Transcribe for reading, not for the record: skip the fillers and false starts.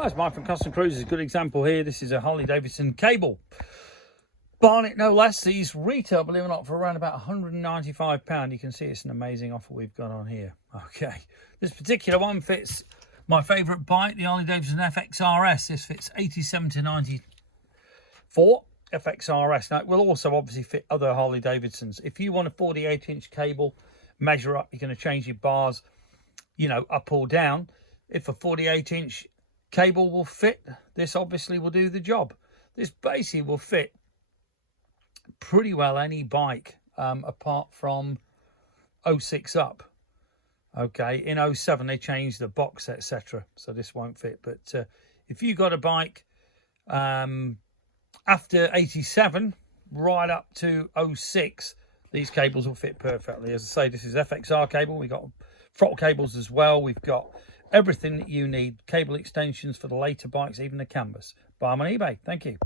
Oh, it's Mike from Custom Cruisers. Good example here. This is a Harley Davidson cable. Barnet, no less. These retail, believe it or not, for around about £195. You can see it's an amazing offer we've got on here. Okay. This particular one fits my favourite bike, the Harley Davidson FXRS. This fits 87 to 94 FXRS. Now, it will also obviously fit other Harley Davidsons. If you want a 48-inch cable, measure up. You're going to change your bars, you know, up or down. If a 48-inch cable will fit, this obviously will do the job. This basically will fit pretty well any bike apart from 06 up. Okay, in 07 they changed the box, etc., so this won't fit. But if you got a bike after 87 right up to 06, these cables will fit perfectly. As I say, this is FXR cable. We've got throttle cables as well. We've got everything that you need, cable extensions for the later bikes, even the canvas. Buy them on eBay. Thank you.